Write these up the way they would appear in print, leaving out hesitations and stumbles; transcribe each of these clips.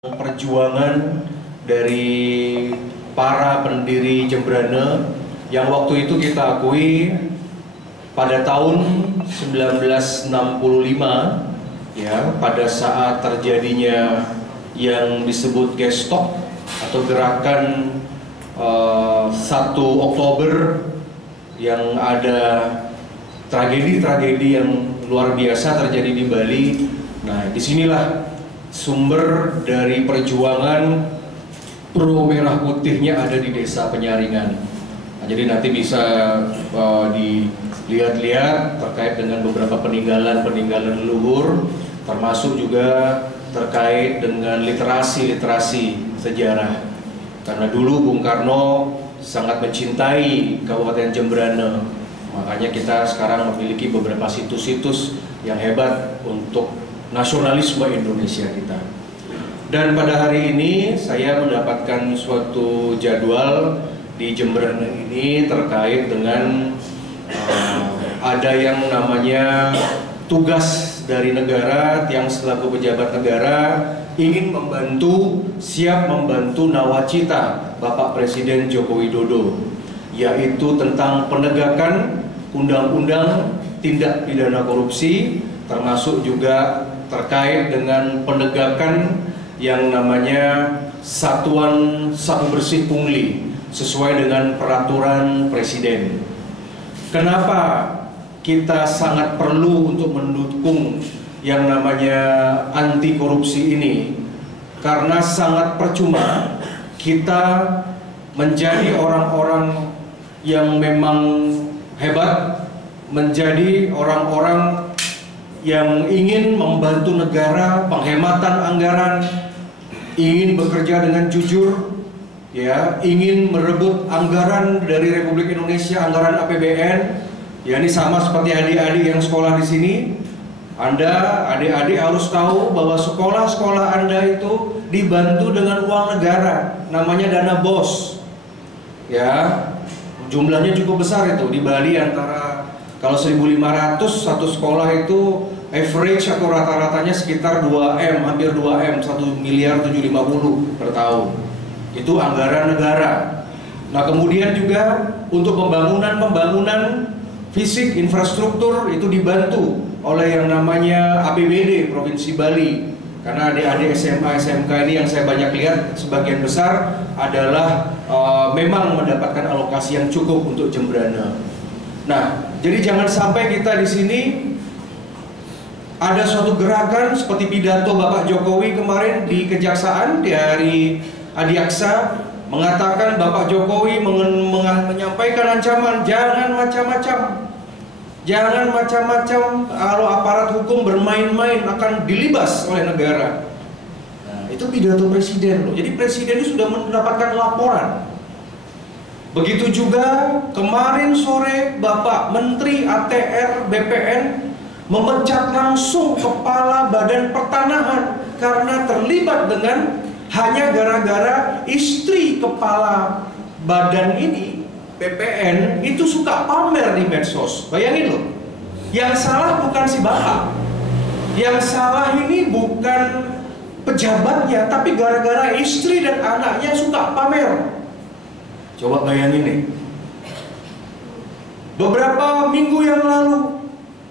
Perjuangan dari para pendiri Jembrana yang waktu itu kita akui pada tahun 1965 ya, pada saat terjadinya yang disebut Gestok atau gerakan 1 Oktober yang ada tragedi-tragedi yang luar biasa terjadi di Bali. Nah, disinilah sumber dari perjuangan pro merah putihnya ada di Desa Penyaringan. Nah, jadi nanti bisa dilihat-lihat terkait dengan beberapa peninggalan leluhur, termasuk juga terkait dengan literasi sejarah. Karena dulu Bung Karno sangat mencintai Kabupaten Jembrana, makanya kita sekarang memiliki beberapa situs-situs yang hebat untuk nasionalisme Indonesia kita. Dan pada hari ini saya mendapatkan suatu jadwal di Jembrana ini terkait dengan ada yang namanya tugas dari negara yang selaku pejabat negara ingin siap membantu nawacita Bapak Presiden Joko Widodo, yaitu tentang penegakan undang-undang tindak pidana korupsi, termasuk juga terkait dengan penegakan yang namanya Satuan Sabu Bersih Pungli sesuai dengan peraturan Presiden. Kenapa kita sangat perlu untuk mendukung yang namanya anti korupsi ini? Karena sangat percuma kita menjadi orang-orang yang memang hebat, menjadi orang-orang yang ingin membantu negara, penghematan anggaran, ingin bekerja dengan jujur, ya, ingin merebut anggaran dari Republik Indonesia, anggaran APBN. Ya, ini sama seperti adik-adik yang sekolah di sini. Anda, adik-adik harus tahu bahwa sekolah-sekolah Anda itu dibantu dengan uang negara, namanya dana BOS. Ya, jumlahnya cukup besar itu di Bali, antara kalau 1.500 satu sekolah itu average atau rata-ratanya sekitar 2M, hampir 2M, 1.750.000.000 per tahun. Itu anggaran negara. Nah, kemudian juga untuk pembangunan fisik, infrastruktur itu dibantu oleh yang namanya APBD Provinsi Bali. Karena adik-adik SMA, SMK ini yang saya banyak lihat sebagian besar adalah memang mendapatkan alokasi yang cukup untuk Jembrana. Nah, jadi jangan sampai kita di sini ada suatu gerakan seperti pidato Bapak Jokowi kemarin di Kejaksaan di hari Adiaksa, mengatakan Bapak Jokowi menyampaikan ancaman, jangan macam-macam, kalau aparat hukum bermain-main akan dilibas oleh negara. Nah, itu pidato Presiden loh. Jadi Presiden itu sudah mendapatkan laporan. Begitu juga kemarin sore Bapak Menteri ATR BPN memecat langsung Kepala Badan Pertanahan karena terlibat dengan hanya gara-gara istri Kepala Badan ini BPN itu suka pamer di medsos. Bayangin loh, yang salah bukan si bapak, yang salah ini bukan pejabatnya, tapi gara-gara istri dan anaknya suka pamer. Coba bayangin nih, beberapa minggu yang lalu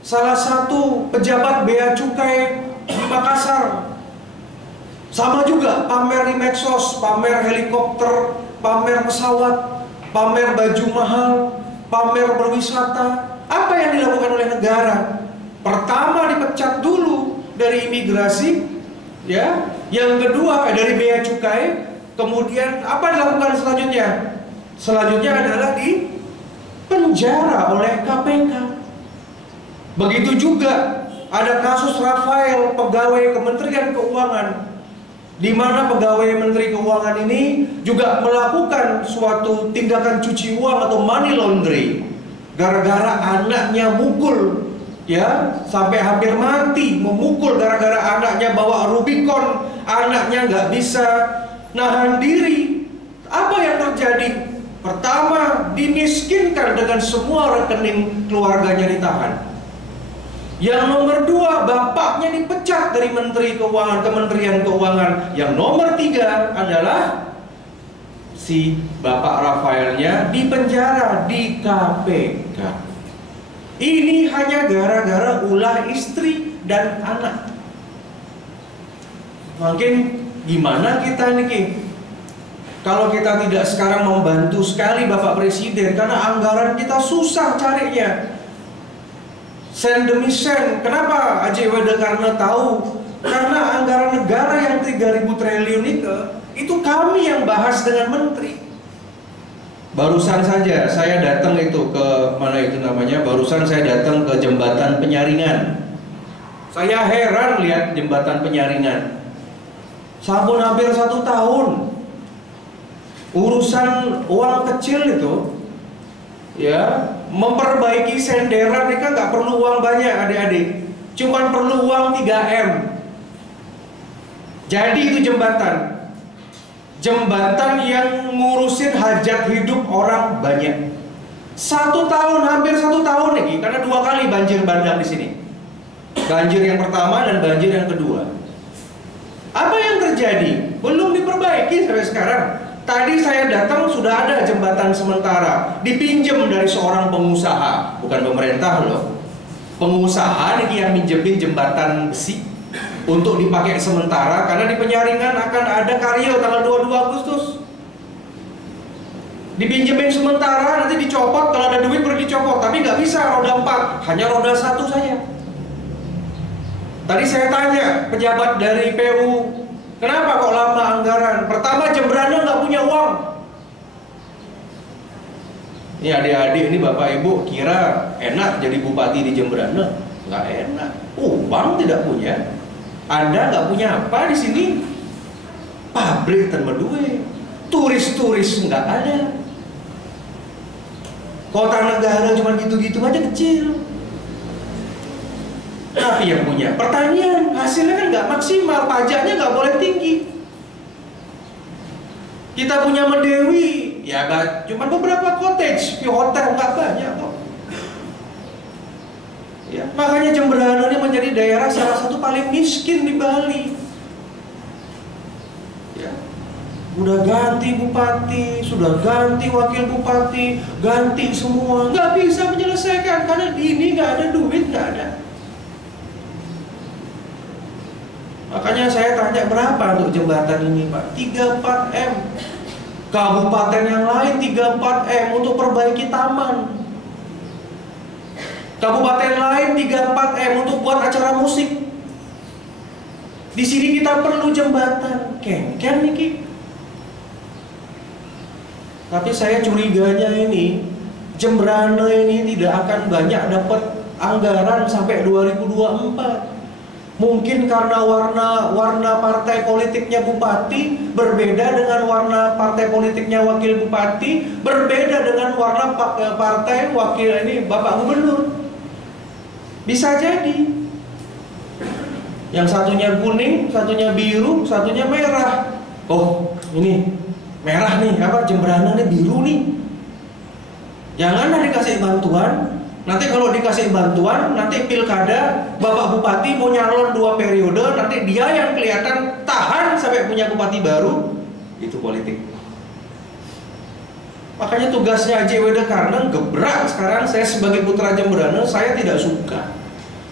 salah satu pejabat bea cukai di Makassar sama juga pamer di medsos, pamer helikopter, pamer pesawat, pamer baju mahal, pamer berwisata. Apa yang dilakukan oleh negara? Pertama dipecat dulu dari imigrasi, ya. Yang kedua dari bea cukai. Kemudian apa dilakukan selanjutnya? Selanjutnya adalah di penjara oleh KPK. Begitu juga ada kasus Rafael, pegawai Kementerian Keuangan, di mana pegawai Menteri Keuangan ini juga melakukan suatu tindakan cuci uang atau money laundering gara-gara anaknya mukul, ya, sampai hampir mati, memukul gara-gara anaknya bawa Rubicon, anaknya nggak bisa nahan diri. Apa yang terjadi? Pertama, dimiskinkan dengan semua rekening keluarganya ditahan. Yang nomor 2, bapaknya dipecat dari Menteri Keuangan, Kementerian Keuangan. Yang nomor 3 adalah si Bapak Rafaelnya dipenjara di KPK. Ini hanya gara-gara ulah istri dan anak. Makin gimana kita nih? Kalau kita tidak sekarang membantu sekali Bapak Presiden, karena anggaran kita susah carinya. Sen demi sen. Kenapa AJWD? Karena tahu, karena anggaran negara yang 3.000 triliun itu kami yang bahas dengan menteri. Barusan saja saya datang itu ke mana itu namanya? Barusan saya datang ke jembatan Penyaringan. Saya heran lihat jembatan Penyaringan. Sabun hampir 1 tahun. Urusan uang kecil itu, ya, memperbaiki senderan mereka nggak perlu uang banyak adik-adik, cuman perlu uang 3M. Jadi itu jembatan yang ngurusin hajat hidup orang banyak. 1 tahun, hampir 1 tahun nih, karena 2 kali banjir bandang di sini. Banjir yang pertama dan banjir yang kedua. Apa yang terjadi? Belum diperbaiki sampai sekarang. Tadi saya datang sudah ada jembatan sementara, dipinjam dari seorang pengusaha, bukan pemerintah loh. Pengusaha nih yang minjemin jembatan besi untuk dipakai sementara, karena di Penyaringan akan ada karya tanggal 22 Agustus. Dipinjemin sementara, nanti dicopot, kalau ada duit baru dicopot, tapi nggak bisa roda 4, hanya roda 1 saja. Tadi saya tanya pejabat dari PU, kenapa kok lama anggaran? Pertama, Jembrana nggak punya uang. Ini adik-adik, ini bapak ibu kira enak jadi bupati di Jembrana? Nggak enak. Uang tidak punya. Anda nggak punya apa di sini? Pabrik tanpa duit, turis-turis nggak ada. Kota negara cuma gitu-gitu aja kecil. Tapi yang punya pertanian, hasilnya kan nggak maksimal, pajaknya nggak boleh tinggi. Kita punya Medewi, ya nggak, cuma beberapa cottage, hotel nggak banyak kok. Ya, makanya Jembrana ini menjadi daerah salah satu paling miskin di Bali. Ya, udah ganti bupati, sudah ganti wakil bupati, ganti semua, nggak bisa menyelesaikan karena di ini nggak ada duit, nggak ada. Makanya saya tanya berapa untuk jembatan ini Pak? 3-4M. Kabupaten yang lain 3-4M untuk perbaiki taman. Kabupaten lain 3-4M untuk buat acara musik. Di sini kita perlu jembatan. Ken nih. Tapi saya curiganya ini, Jembrana ini tidak akan banyak dapat anggaran sampai 2024. Mungkin karena warna partai politiknya bupati berbeda dengan warna partai politiknya wakil bupati, berbeda dengan warna partai wakil ini Bapak Gubernur. Bisa jadi yang satunya kuning, satunya biru, satunya merah. Oh, ini merah nih, apa Jembrana nih biru nih. Janganlah dikasih bantuan. Nanti kalau dikasih bantuan, nanti pilkada Bapak Bupati mau nyalon 2 periode, nanti dia yang kelihatan tahan sampai punya bupati baru. Itu politik. Makanya tugasnya AJWD karena gebrak sekarang saya sebagai putra Jembrana, saya tidak suka.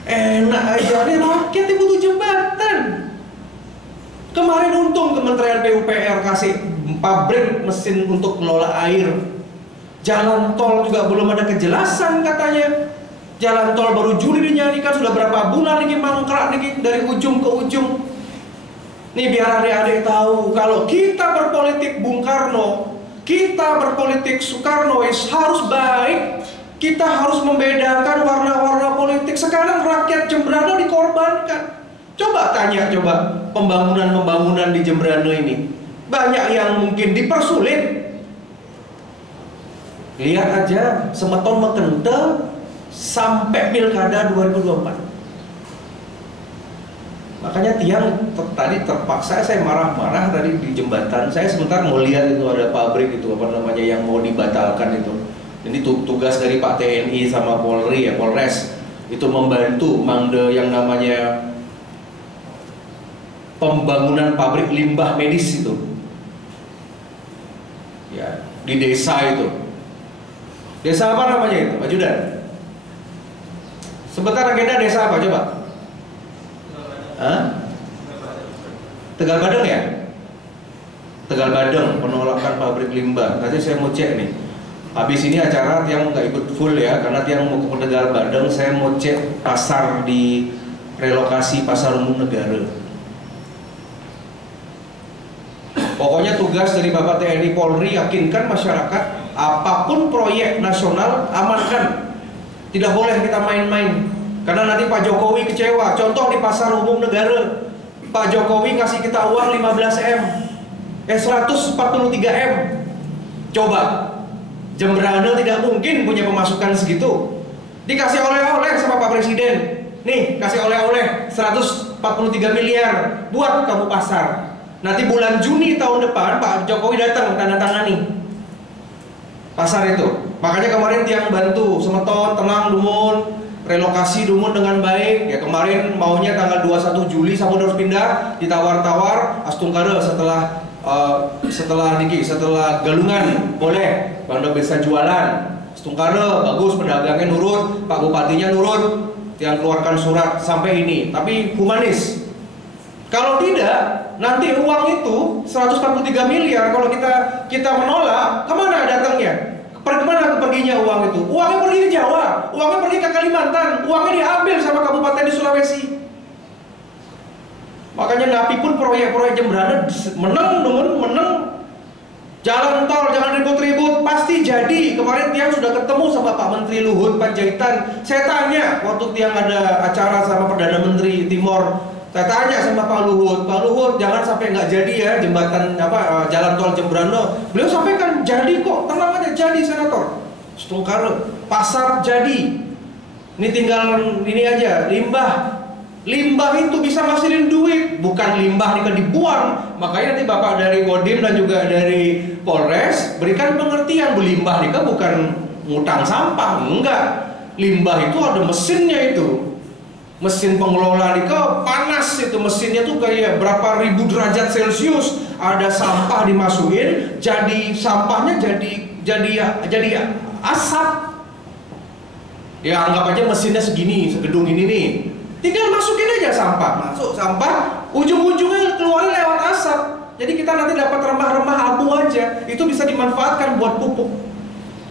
Enak aja nih rakyat yang butuh jembatan. Kemarin untung Kementerian PUPR kasih pabrik mesin untuk kelola air. Jalan tol juga belum ada kejelasan katanya. Jalan tol baru Juli dinyanyikan, sudah berapa bulan ini mangkrak nih dari ujung ke ujung. Nih biar adik-adik tahu, kalau kita berpolitik Bung Karno, kita berpolitik Soekarnois harus baik. Kita harus membedakan warna-warna politik. Sekarang rakyat Jembrana dikorbankan. Coba tanya pembangunan di Jembrana ini. Banyak yang mungkin dipersulit. Lihat aja Semeton Mekente sampai pilkada 2024. Makanya tiang tadi terpaksa saya marah-marah tadi di jembatan. Saya sebentar mau lihat itu ada pabrik itu apa namanya yang mau dibatalkan itu. Ini tugas dari Pak TNI sama Polri ya, Polres. itu membantu mangde yang namanya pembangunan pabrik limbah medis itu, ya, di desa itu. Desa apa namanya itu, Pak Judan? Sebentar, agenda desa apa coba? Hah? Tegal Badeng ya? Tegal Badeng, penolakan pabrik limbah. Nanti saya mau cek nih. Habis ini acara Tiang nggak ikut full ya, karena Tiang mau ke Tegal Badeng. Saya mau cek pasar di relokasi Pasar Umum Negara. Pokoknya tugas dari Bapak TNI Polri, yakinkan masyarakat, apapun proyek nasional amankan. Tidak boleh kita main-main, karena nanti Pak Jokowi kecewa. Contoh di Pasar Umum Negara, Pak Jokowi ngasih kita uang 15M, 143M. Coba, Jembrana tidak mungkin punya pemasukan segitu. Dikasih oleh-oleh sama Pak Presiden. Nih, kasih oleh-oleh 143 miliar buat kamu pasar. Nanti bulan Juni tahun depan Pak Jokowi datang tanda tangani pasar itu. Makanya kemarin Tiang bantu semeton, tenang, dumun, relokasi dumun dengan baik. Ya kemarin maunya tanggal 21 Juli Sabun harus pindah, ditawar-tawar Astungkara setelah Galungan boleh Banda bisa jualan. Astungkara bagus, pedagangnya nurut, Pak Bupatinya nurut, Tiang keluarkan surat sampai ini, tapi humanis. Kalau tidak, nanti uang itu 143 miliar kalau kita menolak, kemana datangnya? Kemana perginya uang itu? Uangnya pergi ke Jawa, uangnya pergi ke Kalimantan, uangnya diambil sama kabupaten di Sulawesi. Makanya napi pun proyek-proyek Jembrana menang. Jalan tol jangan ribut-ribut, pasti jadi. Kemarin Tiang sudah ketemu sama Pak Menteri Luhut Panjaitan. Saya tanya waktu Tiang ada acara sama Perdana Menteri Timor. Saya tanya sama Pak Luhut, jangan sampai nggak jadi ya jembatan jalan tol Jembrana. Beliau sampaikan jadi kok, tenang aja, jadi senator. Stungkara, pasar jadi. Ini tinggal ini aja, limbah itu bisa ngasilin duit, bukan limbah ini dibuang. Makanya nanti Bapak dari Kodim dan juga dari Polres berikan pengertian, limbah ini bukan ngutang sampah, enggak. Limbah itu ada mesinnya itu. Mesin pengelola Dika panas itu, mesinnya tuh kayak berapa ribu derajat Celcius. Ada sampah dimasukin, jadi sampahnya jadi asap. Ya anggap aja mesinnya segini, segedung ini nih. Tinggal masukin aja sampah, masuk sampah, ujung-ujungnya keluar lewat asap. Jadi kita nanti dapat remah-remah abu aja, itu bisa dimanfaatkan buat pupuk.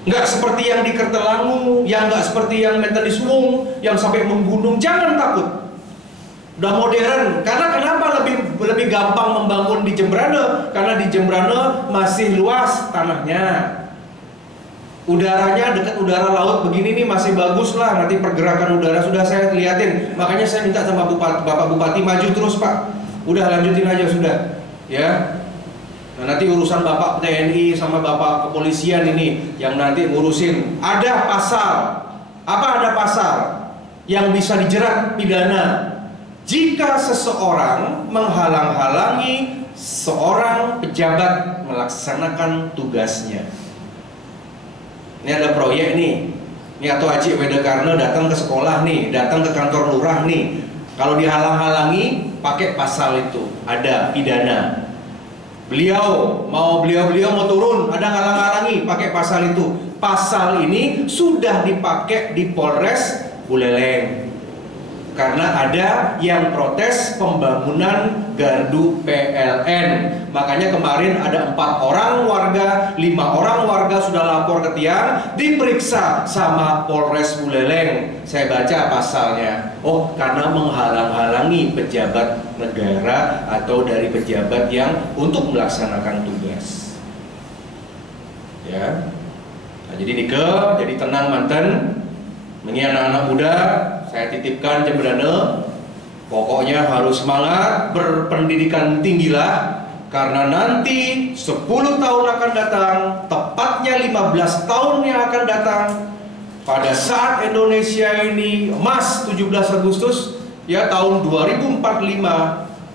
Nggak seperti yang di Kertelangu, yang nggak seperti yang Metodis Wung, yang sampai menggunung. Jangan takut. Udah modern. Karena kenapa lebih gampang membangun di Jembrana? Karena di Jembrana masih luas tanahnya. Udaranya dekat udara laut begini nih masih bagus lah. Nanti pergerakan udara sudah saya liatin. Makanya saya minta sama Bapak Bupati maju terus Pak. Udah lanjutin aja sudah. Ya. Nah, nanti urusan Bapak TNI sama Bapak kepolisian ini yang nanti ngurusin. Ada pasal. Apa ada pasal yang bisa dijerat pidana jika seseorang menghalang-halangi seorang pejabat melaksanakan tugasnya. Ini ada proyek nih. Ini atau Haji Wedekarno datang ke sekolah nih, datang ke kantor lurah nih. Kalau dihalang-halangi pakai pasal itu, ada pidana. Beliau mau turun, ada ngalang-halangi, pakai pasal itu. Pasal ini sudah dipakai di Polres Buleleng. Karena ada yang protes pembangunan gardu PLN. Makanya kemarin ada 4 orang warga, 5 orang warga sudah lapor ke Tiang, diperiksa sama Polres Buleleng. Saya baca pasalnya. Oh, karena menghalang-halangi pejabat negara atau dari pejabat yang untuk melaksanakan tugas. Ya. Nah, jadi Nike, jadi tenang manten. Ini anak-anak muda, saya titipkan Jembrana. Pokoknya harus semangat, berpendidikan tinggilah. Karena nanti 10 tahun akan datang, tepatnya 15 tahun yang akan datang, pada saat Indonesia ini emas 17 Agustus ya tahun 2045,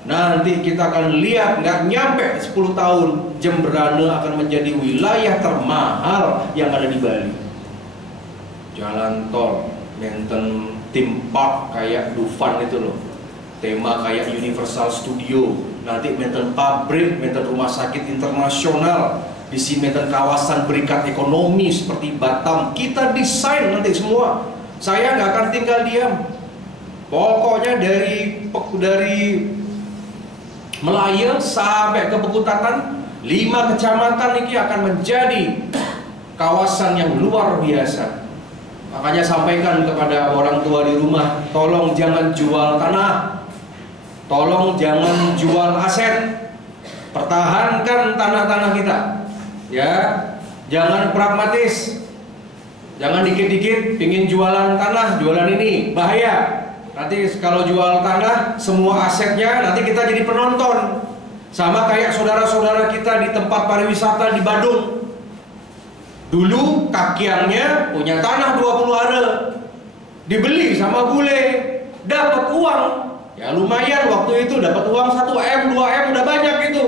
nanti kita akan lihat nggak nyampe 10 tahun Jembrana akan menjadi wilayah termahal yang ada di Bali. Jalan tol, maintenance theme park kayak Dufan itu loh, tema kayak Universal Studio, nanti menten pabrik, menten rumah sakit internasional, di sini menten kawasan berikat ekonomi seperti Batam. Kita desain nanti semua. Saya nggak akan tinggal diam. Pokoknya dari Melaya sampai ke Pekutatan, 5 kecamatan ini akan menjadi kawasan yang luar biasa. Makanya sampaikan kepada orang tua di rumah, tolong jangan jual tanah, tolong jangan jual aset, pertahankan tanah-tanah kita, ya. Jangan pragmatis, jangan dikit-dikit pingin jualan tanah, jualan ini bahaya. Nanti kalau jual tanah, semua asetnya nanti kita jadi penonton. Sama kayak saudara-saudara kita di tempat pariwisata di Badung. Dulu kakiangnya punya tanah 20 are, dibeli sama bule, dapat uang. Ya lumayan waktu itu, dapat uang 1M, 2M udah banyak itu.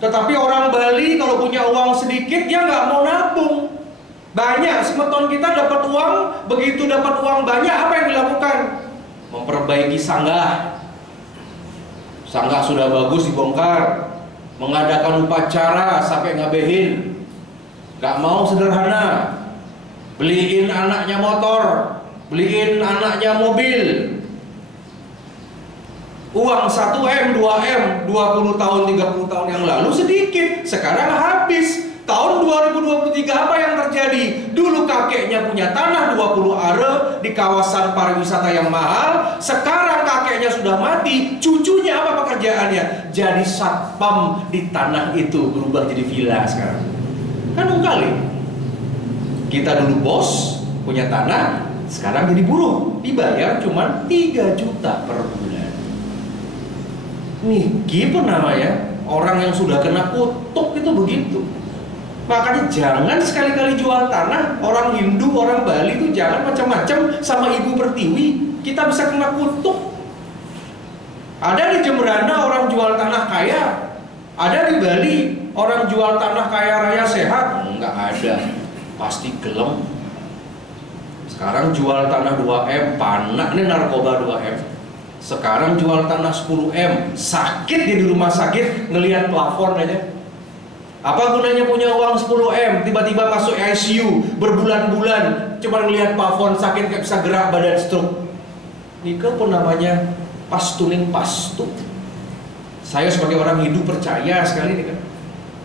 Tetapi orang Bali kalau punya uang sedikit, dia nggak mau nabung. Banyak semeton kita dapat uang, begitu dapat uang banyak, apa yang dilakukan? Memperbaiki sanggah. Sanggah sudah bagus dibongkar, mengadakan upacara sampai ngabehin. Gak mau sederhana, beliin anaknya motor, beliin anaknya mobil. Uang 1M, 2M 20 tahun, 30 tahun yang lalu sedikit, sekarang habis. Tahun 2023 apa yang terjadi? Dulu kakeknya punya tanah 20 are di kawasan pariwisata yang mahal. Sekarang kakeknya sudah mati, cucunya apa pekerjaannya? Jadi satpam di tanah itu, berubah jadi villa sekarang. Kan kali. Kita dulu bos, punya tanah, sekarang jadi buruh, dibayar cuma 3 juta per bulan. Niki pun namanya, orang yang sudah kena kutuk itu begitu. Makanya jangan sekali-kali jual tanah. Orang Hindu, orang Bali itu jangan macam-macam sama Ibu Pertiwi. Kita bisa kena kutuk. Ada di Jemberana orang jual tanah kaya, ada di Bali orang jual tanah kaya raya sehat. Enggak ada, pasti gelem. Sekarang jual tanah 2M, panak nih narkoba 2M. Sekarang jual tanah 10M, sakit dia di rumah sakit ngelihat plafon aja. Apa gunanya punya uang 10M, tiba-tiba masuk ICU berbulan-bulan cuma ngelihat plafon, sakit gak bisa gerak, badan stroke. Nika pun namanya pastuning pastu. Saya sebagai orang Hindu percaya sekali nih kan.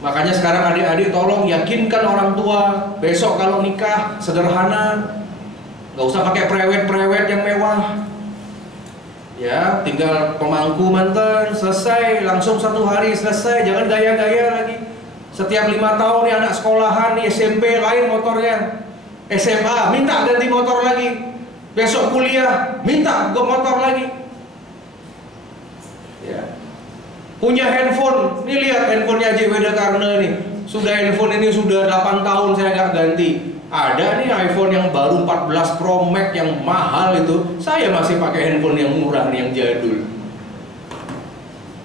Makanya sekarang adik-adik tolong yakinkan orang tua, besok kalau nikah sederhana, gak usah pakai prewed-prewed yang mewah. Ya, tinggal pemangku mantan, selesai, langsung 1 hari selesai, jangan gaya-gaya lagi. Setiap 5 tahun nih anak sekolahan nih SMP lain motornya, SMA minta ganti motor lagi, besok kuliah minta motor lagi. Ya. Punya handphone, nih lihat handphonenya J. Weda Karna nih, handphone ini sudah 8 tahun saya nggak ganti. Ada nih iPhone yang baru 14 Pro Max yang mahal itu, saya masih pakai handphone yang murah nih, yang jadul.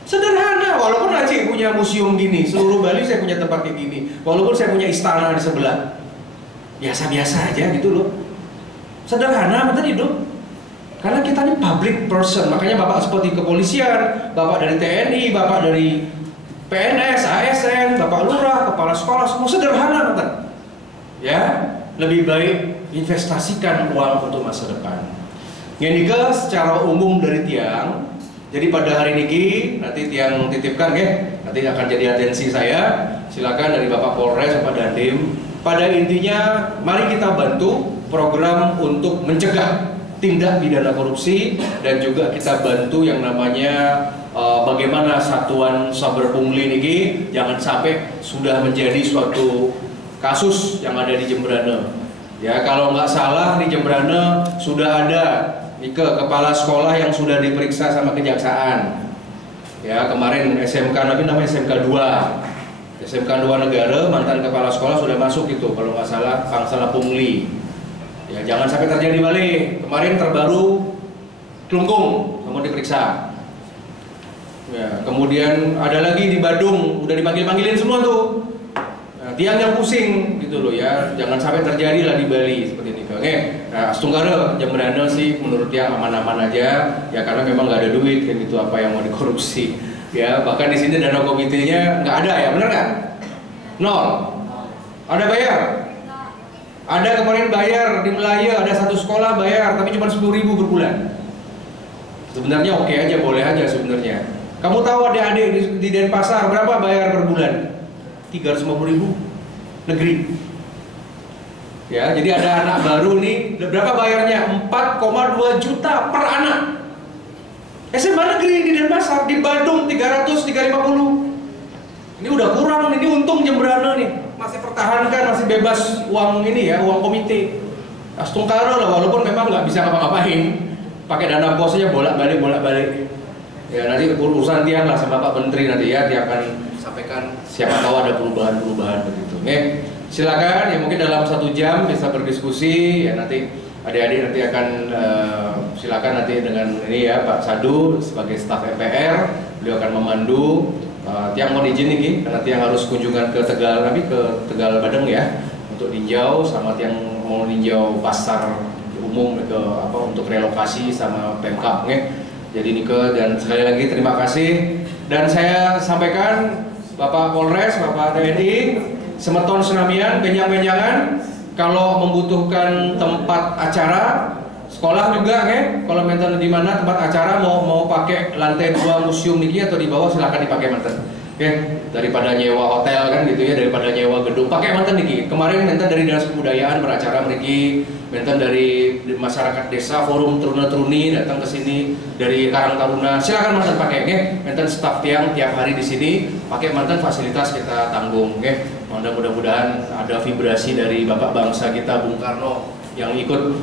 Sederhana, walaupun Aceh punya museum gini, seluruh Bali saya punya tempat kayak gini, walaupun saya punya istana di sebelah, biasa-biasa aja gitu loh. Sederhana, betul hidup. Karena kita ini public person, makanya bapak seperti kepolisian, bapak dari TNI, bapak dari PNS, ASN, bapak lurah, kepala sekolah, semua sederhana, betul. Ya, lebih baik investasikan uang untuk masa depan. Yang juga secara umum dari tiang. Jadi pada hari ini nanti tiang titipkan ya, nanti akan jadi atensi saya. Silakan dari Bapak Polres, Bapak Dandim. Pada intinya, mari kita bantu program untuk mencegah tindak pidana korupsi, dan juga kita bantu yang namanya bagaimana satuan saber pungli ini jangan sampai sudah menjadi suatu kasus yang ada di Jemberana. Ya, kalau nggak salah di Jemberana sudah ada kepala sekolah yang sudah diperiksa sama kejaksaan. Ya, kemarin SMK namanya SMK 2. SMK 2 negara, mantan kepala sekolah sudah masuk itu kalau nggak salah Pangsala Pungli. Ya, jangan sampai terjadi balik. Kemarin terbaru Klungkung kamu diperiksa. Ya, kemudian ada lagi di Badung, udah dipanggil-panggilin semua tuh. tiang yang pusing gitu loh ya, jangan sampai terjadi lah di Bali seperti ini. Oke, nah, Astunggara Jembrana sih menurut tiang aman-aman aja ya, karena memang nggak ada duit kan gitu, apa yang mau dikorupsi ya. Bahkan di sini dana komitenya nggak ada ya, bener nggak? Nol. Ada bayar? Ada kemarin bayar di Melaya, ada satu sekolah bayar tapi cuma 10.000 per bulan. Sebenarnya oke aja, boleh aja sebenarnya. Kamu tahu adik-adik di Denpasar berapa bayar per bulan? 350.000 negeri. Ya, jadi ada anak baru nih, berapa bayarnya? 4,2 juta per anak. SMA negeri di Denpasar, di Bandung 350. Ini udah kurang, ini untung Jembrana nih masih pertahankan, masih bebas uang ini ya, uang komite. Astunggara lah, walaupun memang nggak bisa ngapa-ngapain, pakai dana bosnya bolak-balik. Ya nanti urusan tiang lah sama Pak Menteri nanti ya, dia akan sampaikan siapa tahu ada perubahan begitu. Oke, silakan ya, mungkin dalam 1 jam bisa berdiskusi ya, nanti adik-adik nanti akan silakan nanti dengan ini ya Pak Sadu sebagai staf MPR, beliau akan memandu. Tiang mau izin nih, karena tiang harus kunjungan ke Tegal, tapi ke Tegal Badeng ya, untuk ninjau, sama tiang mau ninjau pasar umum ke apa untuk relokasi sama Pemkab ya. Jadi Nike, dan sekali lagi terima kasih, dan saya sampaikan Bapak Polres, Bapak TNI, Semeton Senamian, benjang-benjangan, kalau membutuhkan tempat acara, sekolah juga ya, kalau menten di mana tempat acara mau pakai lantai 2 museum niki atau di bawah silakan dipakai menten. Oke, daripada nyewa hotel kan gitu ya, daripada nyewa gedung, pakai menten niki. Kemarin menten dari Dinas Kebudayaan beracara niki, menten dari masyarakat desa, forum Truna-Truni datang ke sini dari Karang Taruna, silakan menten pakai ya. Menten staf tiang tiap hari di sini pakai menten, fasilitas kita tanggung ya. Mudah-mudahan ada vibrasi dari Bapak bangsa kita Bung Karno yang ikut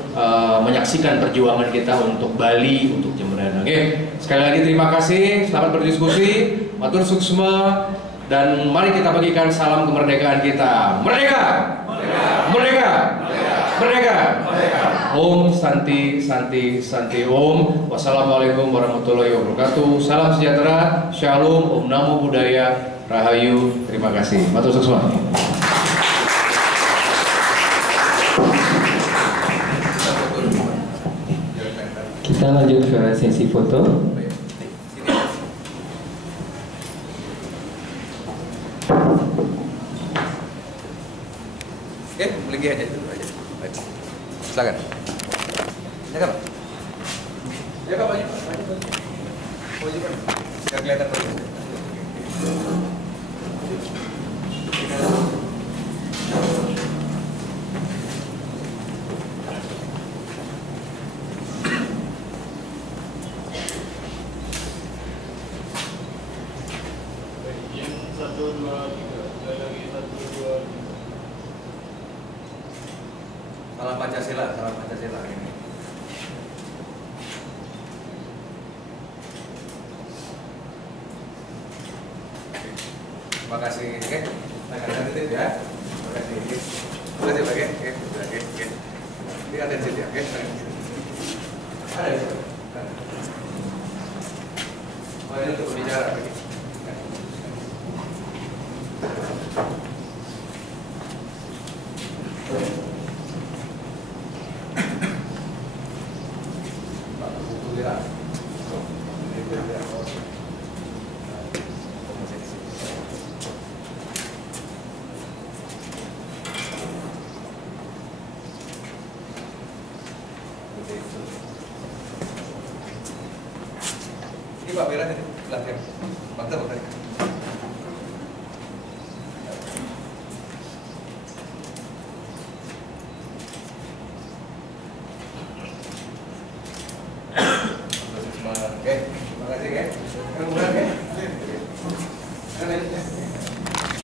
menyaksikan perjuangan kita untuk Bali, untuk Jembrana. Oke, sekali lagi terima kasih, selamat berdiskusi, matur suksma, dan mari kita bagikan salam kemerdekaan kita. Merdeka! Merdeka! Merdeka! Om Santi Santi Santi Om. Wassalamualaikum warahmatullahi wabarakatuh. Salam sejahtera, Shalom, Om Namo Buddhaya, Rahayu. Terima kasih. Matur suksma. Kita lanjut ke sesi foto. Oke, lagi aja itu aja. Baik. Silakan. Ya kan? Ya kan banyak. Oh, iya, Pak. Biar kelihatan terus. Salam Pancasila, salam Pancasila ini. Terima kasih, oke. Tangan titip ya. Terima kasih. Terima kasih, Pak. Oke. Ini ada di sini ya, oke. Ada di sini. Oh, ini untuk berbicara. Ini Pak Beran ini belakang. Bangsa Pak tadi. Oke, terima kasih ya. Terima kasih.